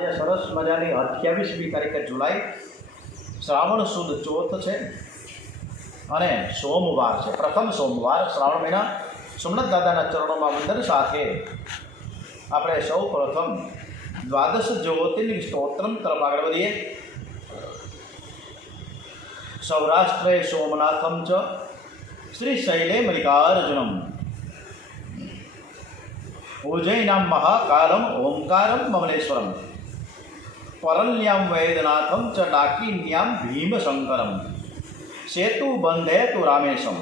આજે સરસ મજાની 28મી તારીખે જુલાઈ શ્રાવણ સુદ ચોથ છે અને સોમવાર છે, પ્રથમ સોમવાર શ્રાવણ મહિના. સોમનાથ દાદાના ચરણોમાં વંદન સાથે આપણે સૌ પ્રથમ દ્વાદશ જ્યોતિર્લિંગ સ્તોત્રમ તરફ આગળ વધીએ. સૌરાષ્ટ્રે સોમનાથમ ચ શ્રી શૈલે મલ્લિકાર્જુનમ ઉજ્જૈનામ મહાકાલમ ઓમકારમ મમલેશ્વરમ પરલ્યામ વૈદ્યનાથમ ચ ડાકિન્યામ ભીમશંકરમ સેતુ બંધે તુ રામેશમ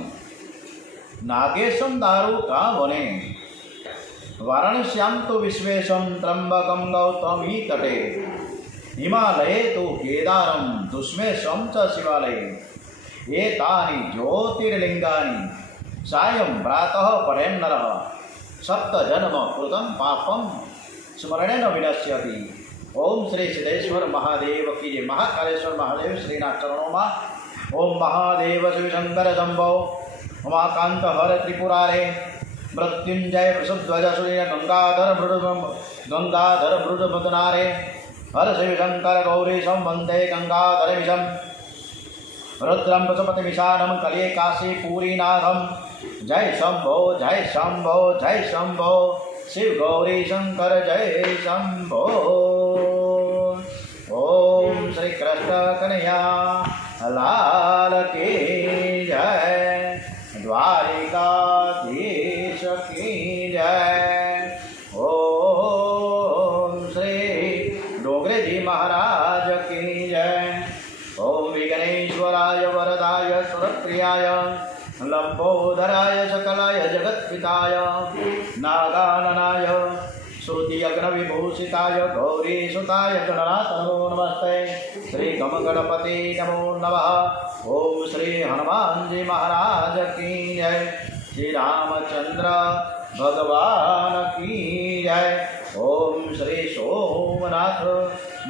નાગેશમ દારુકા વને વારાણસ્યામ તુ વિશ્વેશમ ત્રંબકમ ગૌતમી તટે હિમાલયે તુ કેદારમ દુષ્મેશમ ચ શિવાલયે એતાની જ્યોતિર્લિંગાની સાયં પ્રાતઃ પઠેન્નરઃ સપ્તજન્મ કૃતમ પાપમ સ્મરણેન વિનશ્યતિ. ઓમ શ્રી સિદ્ધેશ્વર મહાદેવ કી જય. મહાકાલેશ્વર મહાદેવ શ્રીના ચરણોમાં ઓમ મહાદેવ શિવશંકર શંભો ઉમાકાંત હર ત્રિપુરારે મૃત્યુંજય વૃષભધ્વજ સૂર્ય ગંગાધર મૃડમતનારે હર શિવશંકર ગૌરીશમ વંદે ગંગાધરમિશમ રુદ્રમ પશુપતિમિશાનમ કલિએ કાશી પૂરીનાથમ. જય શંભો જય શંભો જય શંભો શિવ ગૌરી શંકર જય શંભો. ઓમ શ્રી કૃષ્ણ કનૈયા લાલ કી જય. દ્વારિકાધીશ કી જય. ઓમ શ્રી ડોંગરેજી મહારાજ કી જય. ઓમ વિઘ્નેશ્વરાય વરદાય સુરપ્રિયાય લંબોદરાય શકલાય જગત્પિતાય નાગાનનાય શ્રુતિયજ્ઞવિભૂષિતાય ગૌરીસુતાય ગણનાથ નમો નમસ્તે. શ્રી ગમ ગણપતિ નમો નમઃ. ઓમ શ્રી હનુમાનજી મહારાજ કી જય. શ્રી રામચંદ્ર ભગવાન કી જય. ઓમ શ્રી સોમનાથ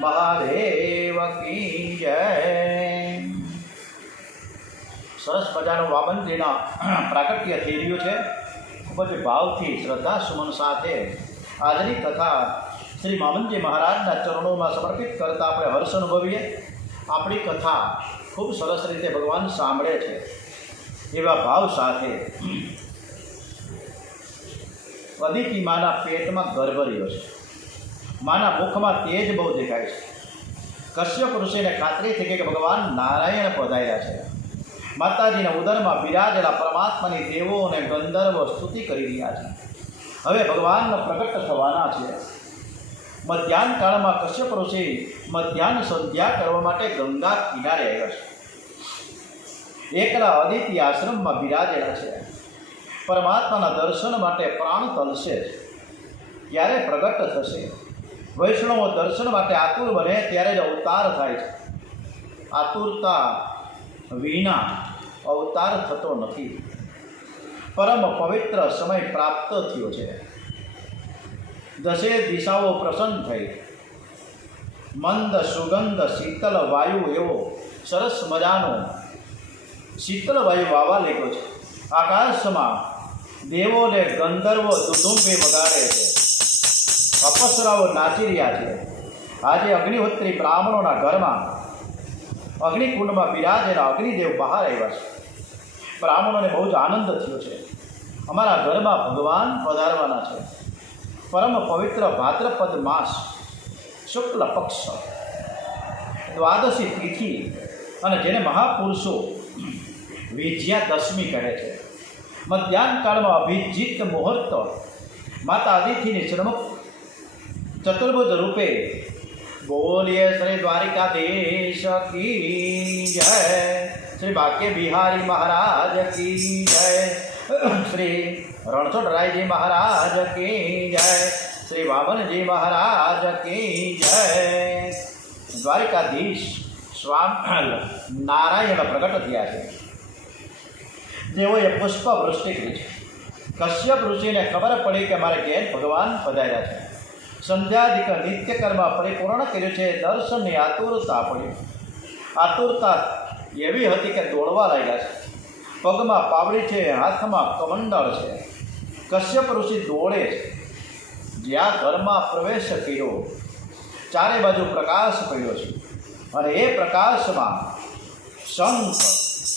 મહાદેવ કી જય. સરસ મજાનું વામનજીના પ્રાગટ્ય થઈ રહ્યું છે. ખૂબ જ ભાવથી શ્રદ્ધા સુમન સાથે આજની કથા શ્રી વામનજી મહારાજના ચરણોમાં સમર્પિત કરતાં આપણે હર્ષ અનુભવીએ. આપણી કથા ખૂબ સરસ રીતે ભગવાન સાંભળે છે એવા ભાવ સાથે અદિતિ માના પેટમાં ગર્ભ રહ્યો છે. માના મુખમાં તેજ બહુ દેખાય છે. કશ્યપ ઋષિને ખાતરી થઈ ગઈ કે ભગવાન નારાયણ પધાર્યા છે. માતાજીના ઉદરમાં બિરાજેલા પરમાત્માની દેવો અને ગંધર્વો સ્તુતિ કરી રહ્યા છે. હવે ભગવાન પ્રગટ થવાના છે. મધ્યાહન કાળમાં કશ્યપ ઋષિ મધ્યાહન સંધ્યા કરવા માટે ગંગા કિનારે આવ્યા છે. એકલા અદિતિ આશ્રમમાં બિરાજેલા છે. પરમાત્માના દર્શન માટે પ્રાણ તલશે. ક્યારે પ્રગટ થશે? વૈષ્ણવો દર્શન માટે આતુર બને ત્યારે જ અવતાર થાય છે. આતુરતા વિના અવતાર થતો નથી. પરમ પવિત્ર સમય પ્રાપ્ત થયો છે. દસે દિશાઓ પ્રસન્ન થઈ. મંદ સુગંધ શીતલ વાયુ એવો સરસ મજાનો શીતલ વાયુ વાવા લાગ્યો છે. આકાશમાં દેવોને ગંધર્વો દુદુંબે વગાડે છે. અપ્સરાઓ નાચી રહ્યા છે. આજે અગ્નિહોત્રી બ્રાહ્મણોના ઘરમાં અગ્નિકુંડમાં બિરાજેલા અગ્નિદેવ બહાર આવ્યા છે. બ્રાહ્મણોને બહુ જ આનંદ થયો છે. અમારા ઘરમાં ભગવાન પધારવાના છે. પરમ પવિત્ર ભાદ્રપદ માસ શુક્લ પક્ષ દ્વાદશી તિથિ અને જેને મહાપુરુષો વિજયાદશમી કહે છે. મધ્યાહન કાળમાં અભિજીત મુહૂર્ત માતા અદિતિની શ્રમક ચતુર્ભુજ રૂપે બોલીએ શ્રી દ્વારિકાધીશ કી જય. શ્રી ભાગ્ય બિહારી મહારાજ કી જય. શ્રી રણછોડરાયજી મહારાજ કી જય. શ્રી વામનજી મહારાજ કી જય. દ્વારિકાધીશ સ્વામી નારાયણ પ્રગટ થયા છે. તેઓએ પુષ્પ વૃષ્ટિ કરી છે. કશ્યપ ઋષિને ખબર પડી કે મારે ઘેર ભગવાન પધાર્યા છે. સંધ્યાદિક નિત્યકર્મ પરિપૂર્ણ કર્યું છે. દર્શનની આતુરતા પડી. આતુરતા એવી હતી કે દોડવા લાગ્યા છે. પગમાં પાવડી છે, હાથમાં કમંડળ છે. કશ્યપ ઋષિ દોડે છે. જ્યાં ઘરમાં પ્રવેશ કર્યો ચારે બાજુ પ્રકાશ પડ્યો છે અને એ પ્રકાશમાં શંખ,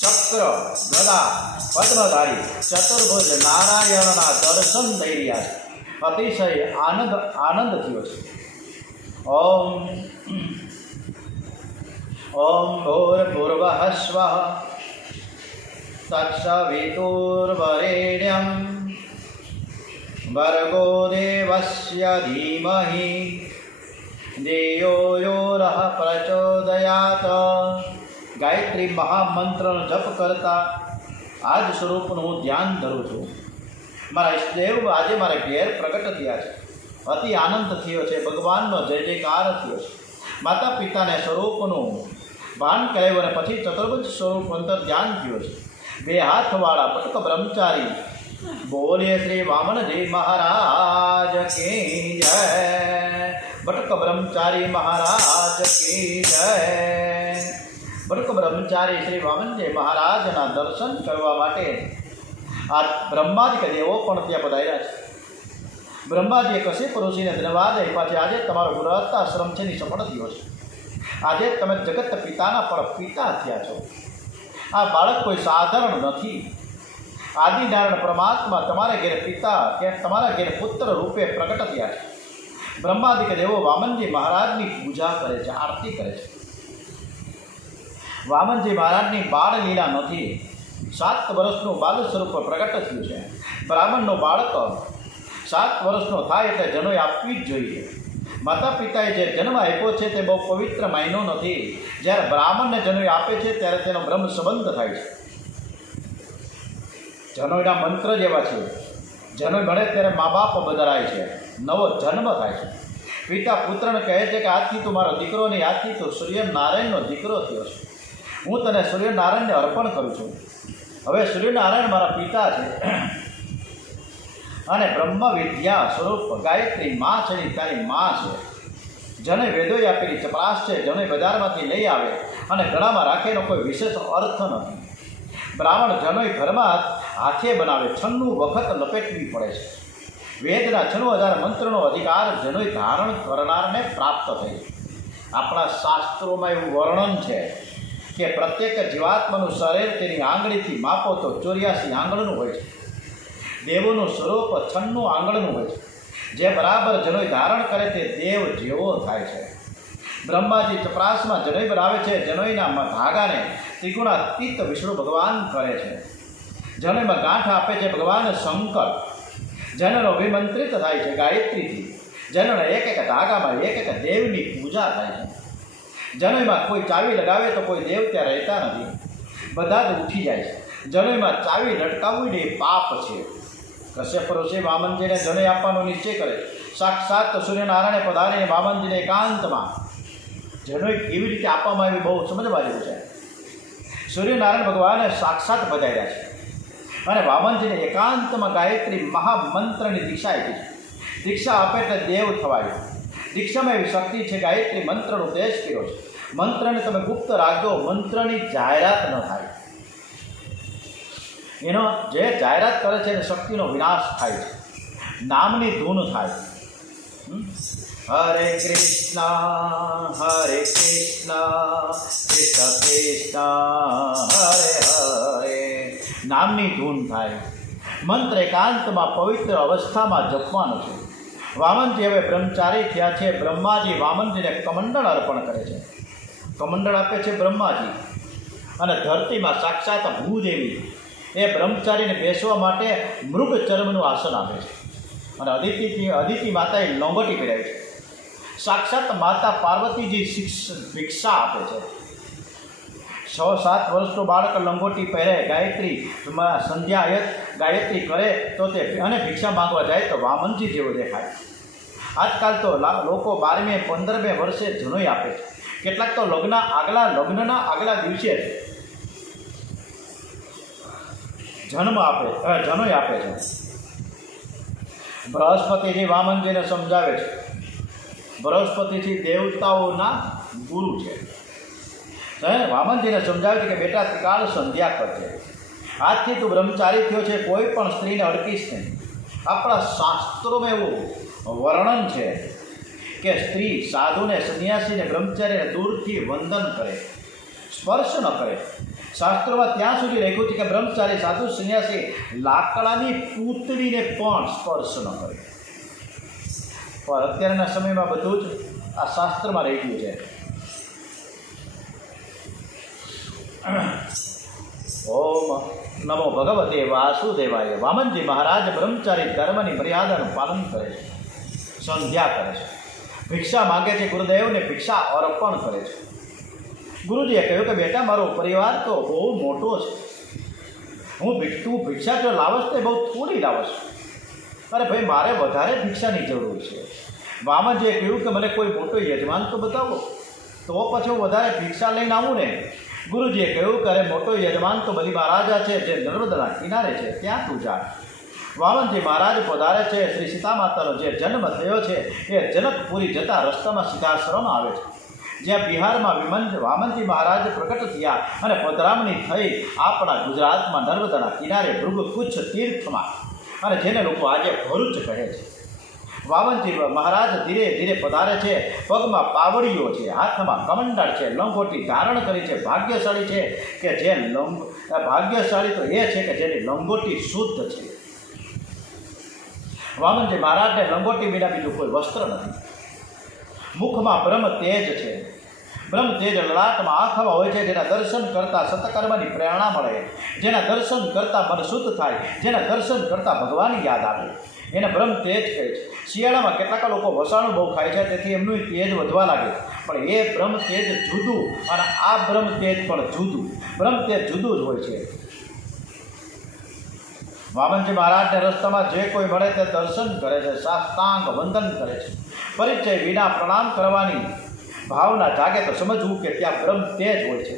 ચક્ર, ગદા, પદ્મધારી ચતુર્ભુજ નારાયણના દર્શન થઈ રહ્યા છે. અતિશય આનંદ થયો છે. ઓમ ઓમ ભૂર્ભુવઃ સ્વઃ તત્સવિતુર્વરેણ્યં ભર્ગો દેવસ્ય ધીમહિ ધિયો યો નઃ પ્રચોદયાત. ગાયત્રી મહામંત્રનો જપ કરતા આજ સ્વરૂપનું હું ધ્યાન ધરું છું. મારા ઈષ્ટદેવ આજે મારા ઘેર પ્રગટ થયા છે. અતિ આનંદ થયો છે. ભગવાનનો જય જયકાર થયો છે. માતા પિતાને સ્વરૂપનું ભાન કરાવ્યું અને પછી ચતુર્ભુજ સ્વરૂપ અંતર ધ્યાન થયું છે. બે હાથવાળા પટક બ્રહ્મચારી બોલીએ શ્રી વામનજી મહારાજ કી જય. બટક બ્રહ્મચારી મહારાજ કી જય. બટક બ્રહ્મચારી શ્રી વામનજી મહારાજના દર્શન કરવા માટે આ બ્રહ્માદિક દેવો પણ ત્યાં પધાર્યા છે. બ્રહ્માજીએ કશ્યપ ઋષિને ધન્યવાદ આપ્યા છે. આજે તમારો ગૃહસ્થાશ્રમ છે ની સફળ થયો છે. આજે તમે જગત પિતાના પણ પિતા થયા છો. આ બાળક કોઈ સાધારણ નથી. આદિનારાયણ પરમાત્મા તમારા ઘેર પિતા કે તમારા ઘેર પુત્ર રૂપે પ્રગટ થયા છે. બ્રહ્માદિક દેવો વામનજી મહારાજની પૂજા કરે છે, આરતી કરે છે. વામનજી મહારાજની બાળ લીલા નથી. 7 વર્ષનું બાલ સ્વરૂપ પ્રગટ થયું છે. બ્રાહ્મણનો બાળક 7 વર્ષનો થાય એટલે જનોઈ આપવી જ જોઈએ. માતા પિતાએ જે જન્મ આપ્યો છે તે બહુ પવિત્ર મહિનો નથી. જ્યારે બ્રાહ્મણને જનોઈ આપે છે ત્યારે તેનો બ્રહ્મ સંબંધ થાય છે. જનોઈના મંત્ર જેવા છે. જનોઈ મળે ત્યારે મા બાપ બદલાય છે, નવો જન્મ થાય છે. પિતા પુત્રને કહે છે કે આજથી તું મારો દીકરો નહીં, આજથી તું સૂર્યનારાયણનો દીકરો થયો છે. હું તને સૂર્યનારાયણને અર્પણ કરું છું. હવે સૂર્યનારાયણ મારા પિતા છે અને બ્રહ્મ વિદ્યા સ્વરૂપ ગાયત્રી મા છે, તારી મા છે. જને વેદોએ આપેલી ચપરાશ છે. જને બજારમાંથી લઈ આવે અને ગળામાં રાખેનો કોઈ વિશેષ અર્થ નથી. બ્રાહ્મણ જનોઈ ઘરમાં હાથે બનાવે. 96 વખત લપેટવી પડે છે. વેદના 96,000 મંત્રનો અધિકાર જનોઈ ધારણ કરનારને પ્રાપ્ત થઈ. આપણા શાસ્ત્રોમાં એવું વર્ણન છે કે પ્રત્યેક જીવાત્માનું શરીર તેની આંગળીથી માપો તો 84 આંગળનું હોય છે. દેવોનું સ્વરૂપ 96 આંગળનું હોય છે. જે બરાબર જનોઈ ધારણ કરે તે દેવ જેવો થાય છે. બ્રહ્માજી ચપરાસમાં જનોઈ બનાવે છે. જનોઈના ધાગાને ત્રિગુણાતીત વિષ્ણુ ભગવાન કરે છે. જનોઈમાં ગાંઠ આપે છે ભગવાન શંકર. જનનો વિમંત્રિત થાય છે ગાયત્રીથી. જનોના એક એક ધાગામાં એક એક દેવની પૂજા થાય છે. જનોઈમાં કોઈ ચાવી લગાવે તો કોઈ દેવ ત્યાં રહેતા નથી, બધા જ ઉઠી જાય છે. જનોઈમાં ચાવી લટકાવવી એ પાપ છે. કશ્યપ ઋષિ વામનજીને જનોઈ આપવાનો નિશ્ચય કરે. સાક્ષાત સૂર્યનારાયણે પધારીને વામનજીને એકાંતમાં જનોઈ કેવી રીતે આપવામાં આવી બહુ સમજવા જેવું છે. સૂર્યનારાયણ ભગવાને સાક્ષાત પધાર્યા છે અને વામનજીને એકાંતમાં ગાયત્રી મહામંત્રની દીક્ષા આપી છે. દીક્ષા આપે એટલે દેવ થવાય. દીક્ષામાં એવી શક્તિ છે. ગાયત્રી મંત્રનો ઉપદેશ કર્યો છે. મંત્રને તમે ગુપ્ત રાખજો, મંત્રની જાહેરાત ન થાય. એનો જે જાહેરાત કરે છે એને શક્તિનો વિનાશ થાય છે. નામની ધૂન થાય. હરે કૃષ્ણ કૃષ્ણ કૃષ્ણ હરે હરે નામની ધૂન થાય. મંત્ર એકાંતમાં પવિત્ર અવસ્થામાં જપવાનો છે. વામનજી હવે બ્રહ્મચારી થયા છે. બ્રહ્માજી વામનજીને કમંડળ અર્પણ કરે છે. કમંડળ આપે છે બ્રહ્માજી. અને ધરતીમાં સાક્ષાત ભૂદેવી એ બ્રહ્મચારીને બેસવા માટે મૃગ ચર્મનું આસન આપે છે. અને અદિતિ માતાએ લંગોટી પહેરાવી છે. સાક્ષાત માતા પાર્વતીજી ભિક્ષા આપે છે. 6-7 વર્ષનું બાળક લંગોટી પહેરે, ગાયત્રી સંધ્યા ગાયત્રી કરે તો તે અને ભિક્ષા માંગવા જાય તો વામનજી જેવો દેખાય. આજકાલ તો લોકો 12મે 15મે વર્ષે જનોઈ આપે છે. કેટલાક તો લગ્નના આગલા દિવસે જનોઈ આપે છે. બૃહસ્પતિજી વામનજીને સમજાવે છે. બૃહસ્પતિજી દેવતાઓના ગુરુ છે. વામનજીને સમજાવે છે કે બેટા ત્રિકાળ સંધ્યા કરજે. આજથી તું બ્રહ્મચારી થયો છે, કોઈ પણ સ્ત્રીને અડકીશ નહીં. આપણા શાસ્ત્રોમાં એવું વર્ણન છે કે સ્ત્રી સાધુને, સંન્યાસીને, બ્રહ્મચારીને દૂરથી વંદન કરે, સ્પર્શ ન કરે. શાસ્ત્રોમાં ત્યાં સુધી લખ્યું છે કે બ્રહ્મચારી, સાધુ, સંન્યાસી લાકડાની પૂતળીને પણ સ્પર્શ ન કરે. પણ અત્યારના સમયમાં બધું જ આ શાસ્ત્રમાં રહી ગયું છે. ઓમ નમો ભગવતે વાસુદેવાય. વામનજી મહારાજ બ્રહ્મચારી ધર્મની મર્યાદાનું પાલન કરે છે, સંધ્યા કરે છે, ભિક્ષા માગે છે, ગુરુદેવને ભિક્ષા અર્પણ કરે છે. ગુરુજીએ કહ્યું કે બેટા, મારો પરિવાર તો બહુ મોટો છે, તું ભિક્ષા જો લાવશ તો બહુ થોડી લાવશ. અરે ભાઈ, મારે વધારે ભિક્ષાની જરૂર છે. વામનજીએ કહ્યું કે મને કોઈ મોટો યજમાન તો બતાવો, તો પછી હું વધારે ભિક્ષા લઈને આવું ને. ગુરુજીએ કહ્યું કે અરે મોટો યજમાન તો બલી મહારાજા છે, જે નર્મદાના કિનારે છે, ત્યાં તું જા. વામનજી મહારાજ પધારે છે. શ્રી સીતા માતાનો જે જન્મ થયો છે એ જનકપુરી જતા રસ્તામાં સીધાશ્રમ આવે છે, જ્યાં બિહારમાં વામનજી મહારાજ પ્રગટ થયા અને પધરામણી થઈ આપણા ગુજરાતમાં નર્મદાના કિનારે ભૃગુકુચ્છ તીર્થમાં, અને જેને લોકો આજે ભરૂચ કહે છે. વામનજી મહારાજ ધીરે ધીરે પધારે છે. પગમાં પાવડીઓ છે, હાથમાં કમંડળ છે, લંગોટી ધારણ કરી છે. ભાગ્યશાળી છે કે જે ભાગ્યશાળી તો એ છે કે જેની લંગોટી શુદ્ધ છે. વામનજી મહારાજને લંગોટી વિના બીજું કોઈ વસ્ત્ર નથી. મુખમાં બ્રહ્મ તેજ છે. બ્રહ્મ તેજ લલાટમાં, આંખમાં હોય છે. જેના દર્શન કરતાં સતકર્મની પ્રેરણા મળે, જેના દર્શન કરતાં મન શુદ્ધ થાય, જેના દર્શન કરતાં ભગવાન યાદ આવે, એને બ્રહ્મ તેજ કહે છે. શિયાળામાં કેટલાક લોકો વસાણું બહુ ખાય છે, તેથી એમનું તેજ વધવા લાગે. પણ એ બ્રહ્મ તેજ જુદું અને આ બ્રહ્મ તેજ પણ જુદું. બ્રહ્મ તેજ જુદું જ હોય છે. વામનજી મહારાજને રસ્તામાં જે કોઈ મળે તે દર્શન કરે છે, સાષ્ટાંગ વંદન કરે છે. પરિચય વિના પ્રણામ કરવાની ભાવના જાગે તો સમજવું કે ત્યાં બ્રહ્મ તેજ હોય છે.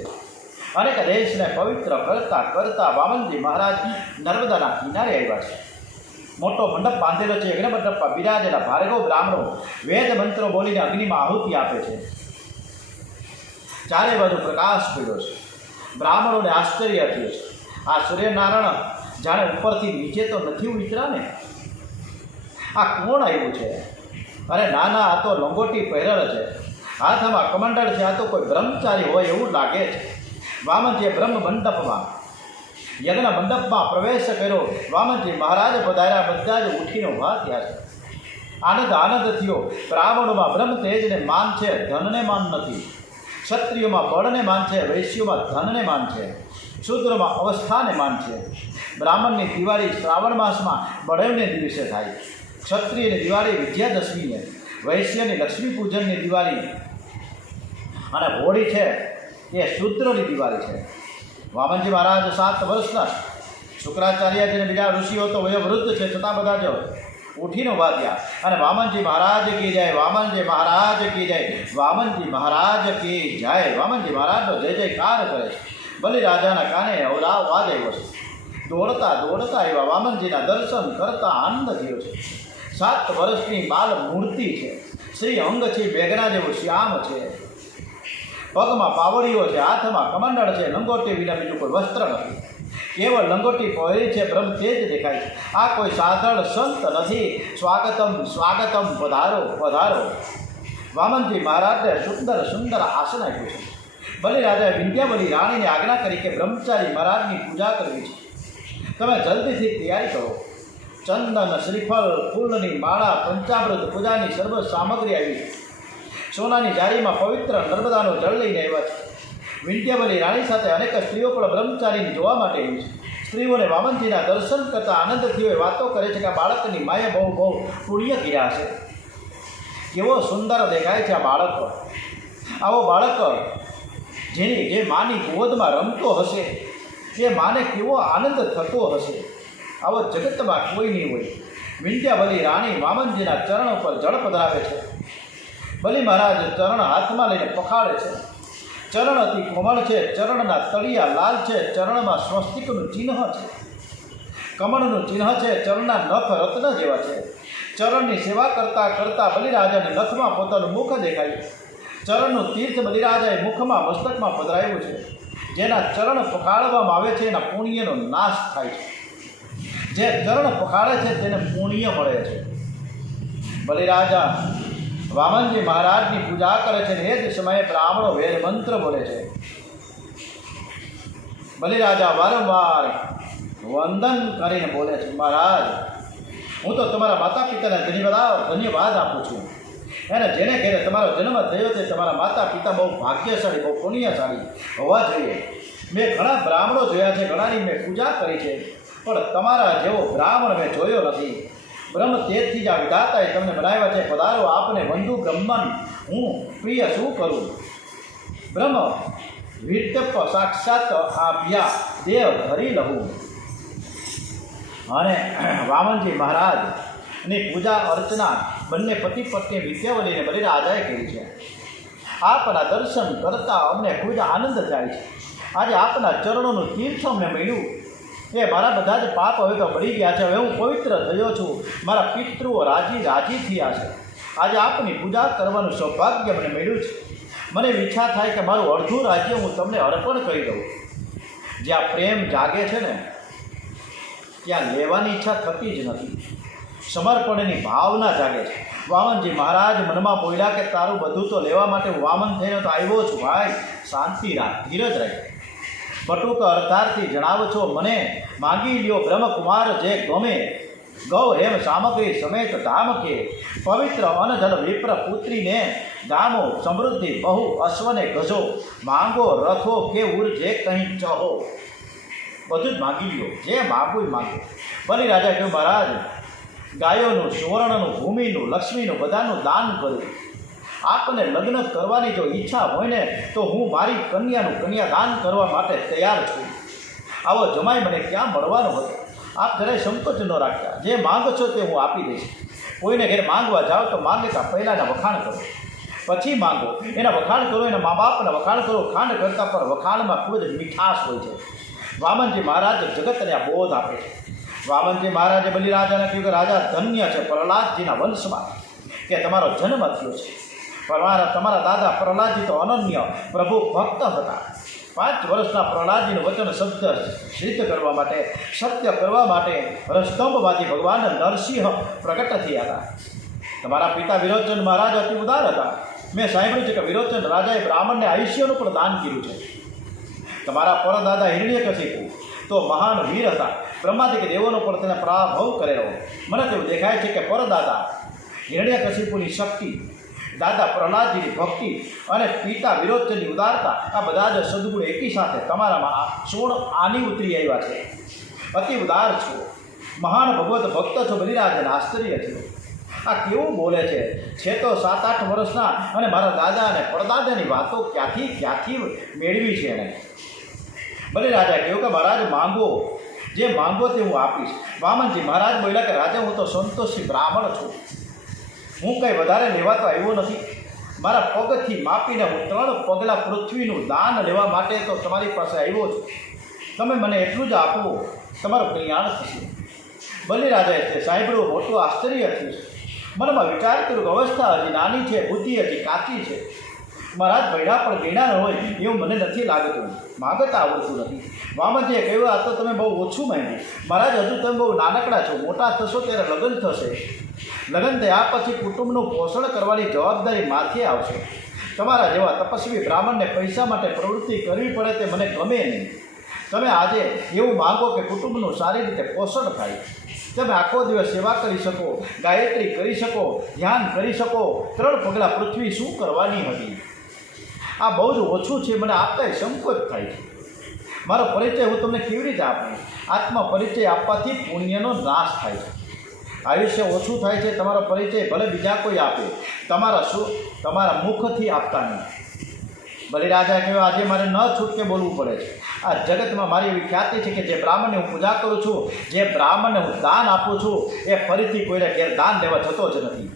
અનેક દેશને પવિત્ર કરતા કરતા વામનજી મહારાજ નર્મદાના કિનારે આવ્યા છે. મોટો મંડપ બાંધેલો છે. યજ્ઞ મંડપમાં બિરાજેલા ભાર્ગવ બ્રાહ્મણો વેદ મંત્રો બોલીને અગ્નિમાં આહુતિ આપે છે. ચારે બાજુ પ્રકાશ પડ્યો છે. બ્રાહ્મણોને આશ્ચર્ય થયું છે. આ સૂર્યનારાયણ જાણે ઉપરથી નીચે તો નથી ઉતર્યા ને, આ કોણ આવ્યું છે? અરે નાના, આ તો લંગોટી પહેરેલ છે, હાથમાં કમંડળ છે, આ તો કોઈ બ્રહ્મચારી હોય એવું લાગે છે. વામનજીએ બ્રહ્મ મંડપમાં, યજ્ઞ મંડપમાં પ્રવેશ કર્યો. વામનજી મહારાજ પધાર્યા. બધા જ ઉઠીને ઊભા થયા છે. આનંદ થયો. બ્રાહ્મણોમાં બ્રહ્મ તેજને માન છે, ધનને માન નથી. ક્ષત્રિયોમાં બળને માન છે, વૈશ્યોમાં ધનને માન છે, શૂદ્રમાં અવસ્થાને માન છે. બ્રાહ્મણની દિવાળી શ્રાવણ માસમાં બળેવને દિવસે થાય. ક્ષત્રિયની દિવાળી વિજયાદશમીને, વૈશ્યની લક્ષ્મી પૂજનની દિવાળી, અને હોળી છે એ શૂદ્રની દિવાળી છે. વામનજી મહારાજ 7 વર્ષના, શુક્રાચાર્યજીને બીજા ઋષિઓ તો વયોવૃદ્ધ છે, છતાં બધા જ ઉઠીને ઊભા થયા અને વામનજી મહારાજ કી જય, વામનજી મહારાજ કી જય, વામનજી મહારાજ કી જય. વામનજી મહારાજનો જય જયકાર કરે છે. બલિરાજાના કાને અવલાવ વાગે છે. દોડતા દોડતા એવા વામનજીના દર્શન કરતા આનંદ થયો છે. 7 વર્ષની બાલ મૂર્તિ છે. શ્રી અંગ છે, બેગના જેવું શ્યામ છે. પગમાં પાવડીઓ છે, હાથમાં કમંડળ છે. લંગોટી વિના બીજું કોઈ વસ્ત્ર નથી. કેવળ લંગોટી પહેરી છે. બ્રહ્મ તેજ દેખાય છે. આ કોઈ સાધારણ સંત નથી. સ્વાગતમ સ્વાગતમ, પધારો પધારો. વામનજી મહારાજને સુંદર સુંદર આસન આપ્યું છે. બલિરાજાએ વિંધ્યાવલી રાણીને આજ્ઞા કરી કે બ્રહ્મચારી મહારાજની પૂજા કરવી છે, તમે જલ્દીથી તૈયારી કરો. ચંદન, શ્રીફળ, ફૂલની માળા, પંચામૃત પૂજાની સર્વ સામગ્રી આવી છે. સોનાની જાળીમાં પવિત્ર નર્મદાનું જળ લઈને આવ્યા છે. વિંધ્યાવલી રાણી સાથે અનેક સ્ત્રીઓ પણ બ્રહ્મચારીને જોવા માટે આવી છે. સ્ત્રીઓને વામનજીના દર્શન કરતાં આનંદ થયો. એ વાતો કરે છે કે આ બાળકની માએ બહુ પુણ્ય કર્યા છે. કેવો સુંદર દેખાય છે આ બાળક. આવો બાળક જે માની ગોદમાં રમતો હશે, એ માને કેવો આનંદ થતો હશે. આવો જગતમાં કોઈ નહીં હોય. વિંધ્યાવલી રાણી વામનજીના ચરણ પર જળ પધરાવે છે. બલિ મહારાજ ચરણ હાથમાં લઈને પખાડે છે. ચરણ અતિ કોમળ છે. ચરણના તળિયા લાલ છે. ચરણમાં સ્વસ્તિકનું ચિહ્ન છે, કમળનું ચિહ્ન છે. ચરણના નખ રત્ન જેવા છે. ચરણની સેવા કરતાં કરતાં બલિરાજાને નખમાં પોતાનું મુખ દેખાયું. ચરણનું તીર્થ બલિરાજાએ મુખમાં મસ્તકમાં પધરાવ્યું છે. જેના ચરણ પખાડવામાં આવે છે એના પુણ્યનો નાશ થાય છે. જે ચરણ પખાડે છે તેને પુણ્ય મળે છે. બલિરાજા વામનજી મહારાજની પૂજા કરે છે ને એ જ સમયે બ્રાહ્મણો વેદ મંત્ર બોલે છે. બલિરાજા વારંવાર વંદન કરીને બોલે છે, મહારાજ હું તો તમારા માતા પિતાને ધન્યવાદ આપું છું. એને જેને ઘેરે તમારો જન્મ થયો તે તમારા માતા પિતા બહુ ભાગ્યશાળી, બહુ પુણ્યશાળી હોવા જોઈએ. મેં ઘણા બ્રાહ્મણો જોયા છે, ઘણાની મેં પૂજા કરી છે, પણ તમારા જેવો બ્રાહ્મણ મેં જોયો નથી. બ્રહ્મ તેજથી જ આ વિધાતાએ તમને બનાવ્યા છે. પધારો આપને બંધુ બ્રહ્મન હું પ્રિય શું કરું. બ્રહ્મ વિત્તપ સાક્ષાત આભ્યા દેવ ધરી લહું. અને વામનજી મહારાજની પૂજા અર્ચના બંને પતિ પત્ની વિદ્યાવલીને બલિરાજાએ કરી છે. આપના દર્શન કરતાં અમને ખૂબ જ આનંદ થાય છે. આજે આપના ચરણોનું તીર્થ અમને મળ્યું. એ મારા બધા જ પાપ હવે તો બળી ગયા છે. હવે હું પવિત્ર થયો છું. મારા પિતૃઓ રાજી થયા છે. આજે આપની પૂજા કરવાનું સૌભાગ્ય મને મળ્યું છે. મને ઈચ્છા થાય કે મારું અડધું રાજ્ય હું તમને અર્પણ કરી દઉં. જ્યાં પ્રેમ જાગે છે ને ત્યાં લેવાની ઈચ્છા થતી જ નથી. સમર્પણની ભાવના જાગે છે. વામનજી મહારાજ મનમાં બોલ્યા કે તારું બધું તો લેવા માટે હું વામન થઈને તો આવ્યો છું. ભાઈ શાંતિ રાખ, ધીરજ રાખ. બટુક અર્થાર્થી જણાવો છો મને માંગી લ્યો બ્રહ્મકુમાર જે ગમે. ગૌ હેમ સામગ્રી સમેત ધામ કે પવિત્ર અનજલ વિપ્ર પુત્રીને ધામો સમૃદ્ધિ બહુ અશ્વને ગજો માંગો રથો કે ઉર જે કંઈ ચહો. બધું જ માંગી લ્યો, જે માગવું માંગો. બલિરાજા કહ્યું, મહારાજ ગાયોનું, સુવર્ણનું, ભૂમિનું, લક્ષ્મીનું બધાનું દાન કર્યું. આપને લગ્ન કરવાની જો ઈચ્છા હોય ને તો હું મારી કન્યાનું કન્યાદાન કરવા માટે તૈયાર છું. આવો જમાઈ મને ક્યાં મળવાનો હતો. આપ જરાય સંકોચ ન રાખતા. જે માંગો છો તે હું આપી દઈશ. કોઈને ઘરે માંગવા જાઓ તો માંગતા પહેલાંના વખાણ કરો, પછી માંગો. એના વખાણ કરો, એના મા બાપના વખાણ કરો. ખાંડ કરતાં પણ વખાણમાં ખૂબ જ મીઠાશ હોય છે. વામનજી મહારાજ જગતને આ બોધ આપે છે. વામનજી મહારાજે બલિરાજાને કહ્યું કે રાજા ધન્ય છે પ્રહલાદજીના વંશમાં કે તમારો જન્મ થયો છે. તમારા દાદા પ્રહલાદજી તો અનન્ય પ્રભુ ભક્ત હતા. 5 વર્ષના પ્રહલાદજીનું વચન શબ્દ સિદ્ધ કરવા માટે, સત્ય કરવા માટે રસ્તંભવાદી ભગવાન નરસિંહ પ્રગટ થયા હતા. તમારા પિતા વિરોચન મહારાજ અતિ ઉદાર હતા. મેં સાંભળ્યું છે કે વિરોચન રાજાએ બ્રાહ્મણને આયુષ્યનું પણ દાન કર્યું છે. તમારા પરદાદા હિરણ્યકશિપુ તો મહાન વીર હતા. બ્રહ્માદિક દેવોનો પણ તેને પરાભવ કરેલો. મને તેવું દેખાય છે કે પરદાદા હિરણ્યકશિપુની શક્તિ, દાદા પ્રહલાદજીની ભક્તિ અને પિતા વિરોચનની ઉદારતા, આ બધા જ સદગુણ એકી સાથે તમારામાં 16 આની ઉતરી આવ્યા છે. અતિ ઉદાર છો, મહાન ભગવત ભક્ત છો. બલિરાજને આશ્ચર્ય થયું. આ કેવું બોલે છે તો 7-8 વર્ષના અને મારા દાદા અને પરદાદાની વાતો ક્યાંથી મેળવી છે એણે. બલિરાજા કહ્યું કે મહારાજ માંગો, જે માંગો તે હું આપીશ. વામનજી મહારાજ બોલ્યા કે રાજા હું તો સંતોષી બ્રાહ્મણ છું. હું કંઈ વધારે લેવા તો આવ્યો નથી. મારા પગથી માપીને હું 3 પગલાં પૃથ્વીનું દાન લેવા માટે તો તમારી પાસે આવ્યો છું. તમે મને એટલું જ આપો, તમારું કલ્યાણ થશે. બલિરાજાએ તે સાંભળ્યું, મોટું આશ્ચર્ય થયું. મનમાં વિચાર કર્યો કે અવસ્થા હજી નાની છે, બુદ્ધિ હજી કાચી છે. મહારાજ ભૈડા પણ ગેડા ન હોય એવું મને નથી લાગતું. માગતા આવડતું નથી. વામનજીએ કહ્યું, આ તો તમે બહુ ઓછું માંગ્યું. મહારાજ હજુ તમે બહુ નાનકડા છો. મોટા થશો ત્યારે લગ્ન થશે. લગ્ન થયા પછી કુટુંબનું પોષણ કરવાની જવાબદારી માથે આવશે. તમારા જેવા તપસ્વી બ્રાહ્મણને પૈસા માટે પ્રવૃત્તિ કરવી પડે તે મને ગમે નહીં. તમે આજે એવું માંગો કે કુટુંબનું સારી રીતે પોષણ થાય. તમે આખો દિવસ સેવા કરી શકો, ગાયત્રી કરી શકો, ધ્યાન કરી શકો. 3 પગલાં પૃથ્વી શું કરવાની હતી? આ બહુ જ ઓછું છે. મને આપતા સંકોચ થાય છે. મારો પરિચય હું તમને કેવી રીતે આપું? આત્મ પરિચય આપવાથી પુણ્યનો નાશ થાય છે. આયુષ્ય ઓછું થાય છે. તમારો પરિચય ભલે બીજા કોઈ આપે, તમારા મુખથી આપતા નહીં. બલિરાજા કહ્યું, આજે મારે ન છૂટકે બોલવું પડે છે. આ જગતમાં મારી એવી ખ્યાતિ છે કે જે બ્રાહ્મણને હું પૂજા કરું છું, જે બ્રાહ્મણને હું દાન આપું છું, એ ફરીથી કોઈને ઘેર દાન લેવા જતો જ નથી.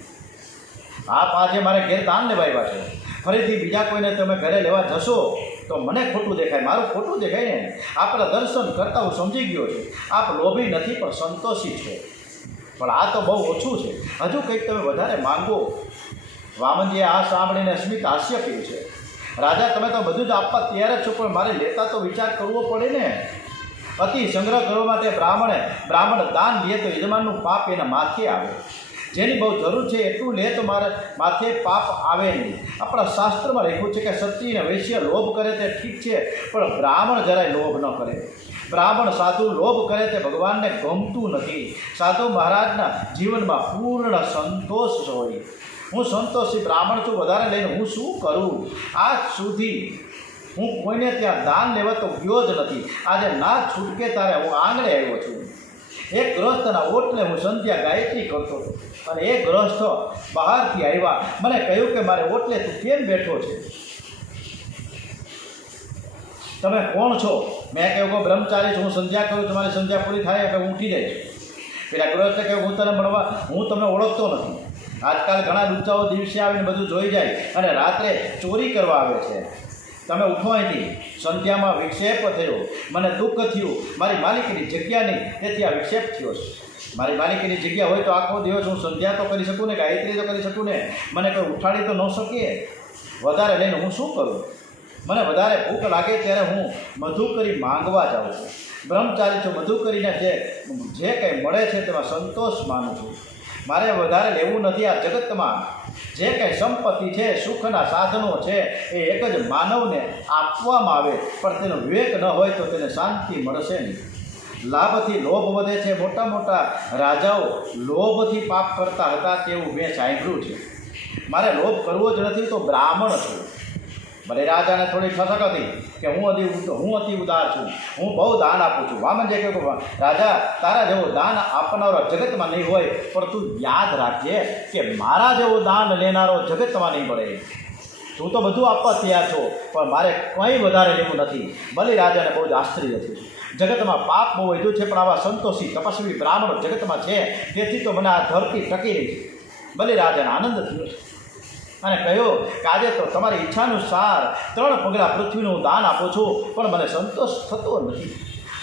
આપ આજે મારે ઘેર દાન લેવા આવ્યા છો. ફરીથી બીજા કોઈને તમે ઘરે લેવા જશો તો મને ખોટું દેખાય, મારું ખોટું દેખાય ને. આપણા દર્શન કરતાં હું સમજી ગયો છું. આપ લોભી નથી પણ સંતોષી છો. પણ આ તો બહુ ઓછું છે. હજુ કંઈક તમે વધારે માંગો. વામનજીએ આ સાંભળીને સ્મિત હાસ્ય કર્યું છે. રાજા તમે તો બધું જ આપવા તૈયાર જ છો, પણ મારે લેતા તો વિચાર કરવો પડે ને. અતિ સંગ્રહ કરવા માટે બ્રાહ્મણ દાન લે તો યજમાનનું પાપ એના માથે આવે. જેની બહુ જરૂર છે એટલું લે તો મારે માથે પાપ આવે નહીં. આપણા શાસ્ત્રમાં લખ્યું છે કે સતી અને વૈશ્ય લોભ કરે તે ઠીક છે, પણ બ્રાહ્મણ જરાય લોભ ન કરે. બ્રાહ્મણ સાધુ લોભ કરે તે ભગવાનને ગમતું નથી. સાધુ મહારાજના જીવનમાં પૂર્ણ સંતોષ હોય. હું સંતોષી બ્રાહ્મણ છું, વધારે લઈને હું શું કરું? આજ સુધી હું કોઈને ત્યાં દાન લેવા તો ગયો જ નથી. આજે ના છૂટકે તારે હું આંગણે આવ્યો છું. એક ગૃહસ્થના ઓટલે હું સંધ્યા ગાયત્રી કરતો હતો અને એ ગૃહસ્થ બહારથી આવ્યા. મને કહ્યું કે મારે ઓટલે તું કેમ બેઠો છે? તમે કોણ છો? મેં કહ્યું કે બ્રહ્મચારી છું, હું સંધ્યા કરું છું, મારી સંધ્યા પૂરી થાય એટલે હું ઉઠી જઈશ. પેલા ગૃહસ્થે કહ્યું હું તને મળવા, હું તમને ઓળખતો નથી. આજકાલ ઘણા લુચ્ચાઓ દિવસે આવીને બધું જોઈ જાય અને રાત્રે ચોરી કરવા આવે છે. તમે ઉઠો અહીંથી. સંધ્યામાં વિક્ષેપ થયો, મને દુઃખ થયું. મારી માલિકીની જગ્યા નહીં, તેથી આ વિક્ષેપ થયો છે. મારી માલિકીની જગ્યા હોય તો આખો દિવસ હું સંધ્યા તો કરી શકું ને, ગાયત્રી તો કરી શકું ને. મને કોઈ ઉઠાડી તો ન શકીએ. વધારે લઈને હું શું કરું? મને વધારે ભૂખ લાગે ત્યારે હું મધુકરી માંગવા જાઉં છું. બ્રહ્મચારી છું, મધુકરીને જે કંઈ મળે છે તેમાં સંતોષ માનું છું. મારે વધારે લેવું નથી. આ જગતમાં જે કંઈ સંપત્તિ છે, સુખના સાધનો છે, એ એક જ માનવને આપવામાં આવે, પણ તેનો વિવેક ન હોય તો તેને શાંતિ મળશે નહીં. લાભથી લોભ વધે છે. મોટા મોટા રાજાઓ લોભથી પાપ કરતા હતા તેવું મેં સાંભળ્યું છે. મારે લોભ કરવો જ નથી તો બ્રાહ્મણ છું. ભલે રાજાને થોડી ઠસક હતી કે હું અતિ ઉદાર છું, હું બહુ દાન આપું છું. વામનજીએ કહ્યું રાજા, તારા જેવો દાન આપનારો જગતમાં નહીં હોય, પણ તું યાદ રાખજે કે મારા જેવો દાન લેનારો જગતમાં નહીં મળે. તું તો બધું આપવા તૈયાર છો, પણ મારે કંઈ વધારે લેવું નથી. બલિ રાજાને બહુ જ આશ્ચર્ય થયું. જગતમાં પાપ બહુ વધ્યું છે, પણ આવા સંતોષી તપસ્વી બ્રાહ્મણો જગતમાં છે, તેથી તો મને આ ધરતી ટકી રહી છે. બલિ રાજાને આનંદ થયો અને કહ્યું કે આજે તો તમારી ઈચ્છાનુસાર 3 પગલાં પૃથ્વીનું દાન આપું છું, પણ મને સંતોષ થતો નથી.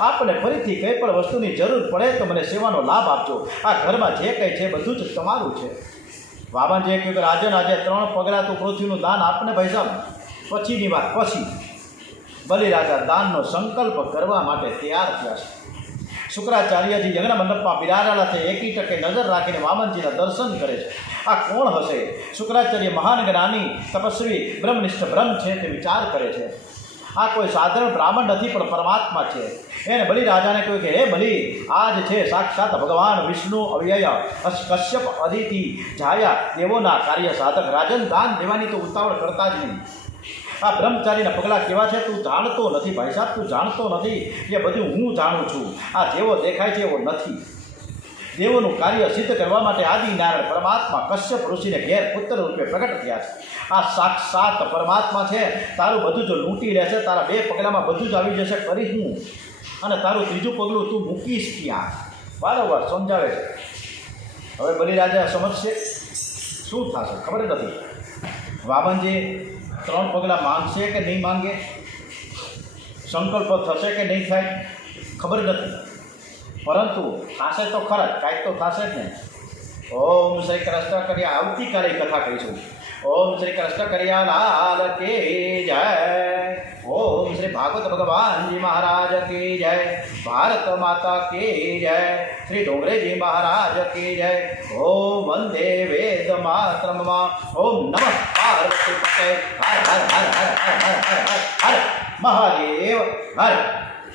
આપણે ફરીથી કંઈ પણ વસ્તુની જરૂર પડે તો મને સેવાનો લાભ આપજો. આ ઘરમાં જે કંઈ છે બધું જ તમારું છે. વામનજીએ કહ્યું કે રાજન, આજે 3 પગલાં તું પૃથ્વીનું દાન આપને ભાઈ સાહેબ. પછીની વાત પછી બલિ રાજા દાનનો સંકલ્પ કરવા માટે તૈયાર થયા છે. શુક્રાચાર્યજી યજ્ઞ મંડપમાં બિરાજેલા છે. એકી ટકે નજર રાખીને વામનજીના દર્શન કરે છે. આ કોણ હશે? શુક્રાચાર્ય મહાન જ્ઞાની તપસ્વી બ્રહ્મનિષ્ઠ બ્રહ્મ છે તે વિચાર કરે છે. આ કોઈ સાધારણ બ્રાહ્મણ નથી, પણ પરમાત્મા છે. એને બલિ રાજાને કહ્યું કે હે બલિ, આજ છે સાક્ષાત ભગવાન વિષ્ણુ અવ્યય કશ્યપ અદિતિ જાયા દેવોના કાર્ય સાધક. રાજન, દાન દેવાની તો ઉતાવળ કરતા જ નહીં. આ બ્રહ્મચારીના પગલાં કેવા છે તું જાણતો નથી ભાઈ સાહેબ, તું જાણતો નથી. એ બધું હું જાણું છું. આ જેવો દેખાય છે એવો નથી. દેવોનું કાર્ય સિદ્ધ કરવા માટે આદિનારાયણ પરમાત્મા કશ્યપ ઋષિને ઘેર પુત્ર રૂપે પ્રગટ થયા છે. આ સાક્ષાત પરમાત્મા છે. તારું બધું જો લૂંટી લેશે, તારા 2 પગલામાં બધું જ આવી જશે, કરી હું. અને તારું 3જું પગલું તું મૂકીશ ક્યાં? વારંવાર સમજાવે છે. હવે બલિરાજા સમજશે શું થશે ખબર નથી. વામનજી 3 પગલાં માંગશે કે નહીં માંગે, સંકલ્પ થશે કે નહીં થાય ખબર નથી, પરંતુ થશે તો ખરા જ, કાંઈક તો થશે જ ને. ઓમ શ્રી કૃષ્ણ કરિયા. આવતીકાલે કથા કહીશું. ઓમ શ્રી કૃષ્ણ કરિયા લાલ કી જય. ઓમ શ્રી ભાગવત ભગવાનજી મહારાજ કી જય. ભારત માતા કી જય. શ્રી ડોંગરેજી મહારાજ કી જય. ઓમ વંદે વેદ માતરમમાં. ઓમ નમઃ પાર્વતી પતે. હર હર હર હર હર હર હર હર મહાદેવ હર.